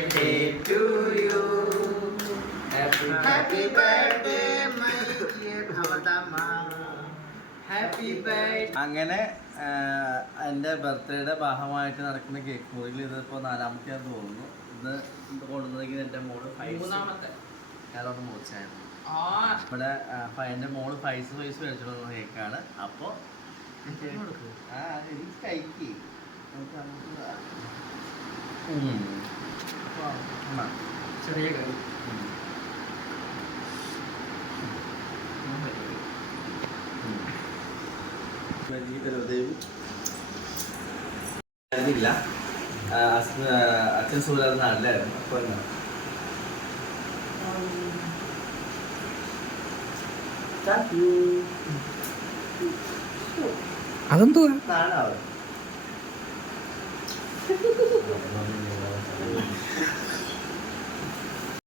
birthday to you. Happy birthday my dear ഭവതമ്മ. Happy birthday. അങ്ങനെ എൻ്റെ ബർത്ത്ഡേയുടെ ഭാഗമായിട്ട് നടക്കുന്ന കേക്ക് മുറിയിൽ ഇതിപ്പോൾ 4ാമത്തെ തോന്നുന്നു. ഇത് കൊണ്ടുവന്നെങ്കിൽ എൻ്റെ മോള് 3ാമത്തെ ഞാനൊന്ന് മുറിച്ചായിരുന്നു. ഇവിടെ എൻ്റെ മോള് പൈസ മേടിച്ചിട്ട് വന്ന കേക്കാണ്. അപ്പോൾ എനിക്ക് കഴിക്ക് ചെറിയ കറി ില്ല. അച്ഛൻ സൂര്യ നാട്ടിലായിരുന്നു. അപ്പോൾ അതെന്തോ നാളെ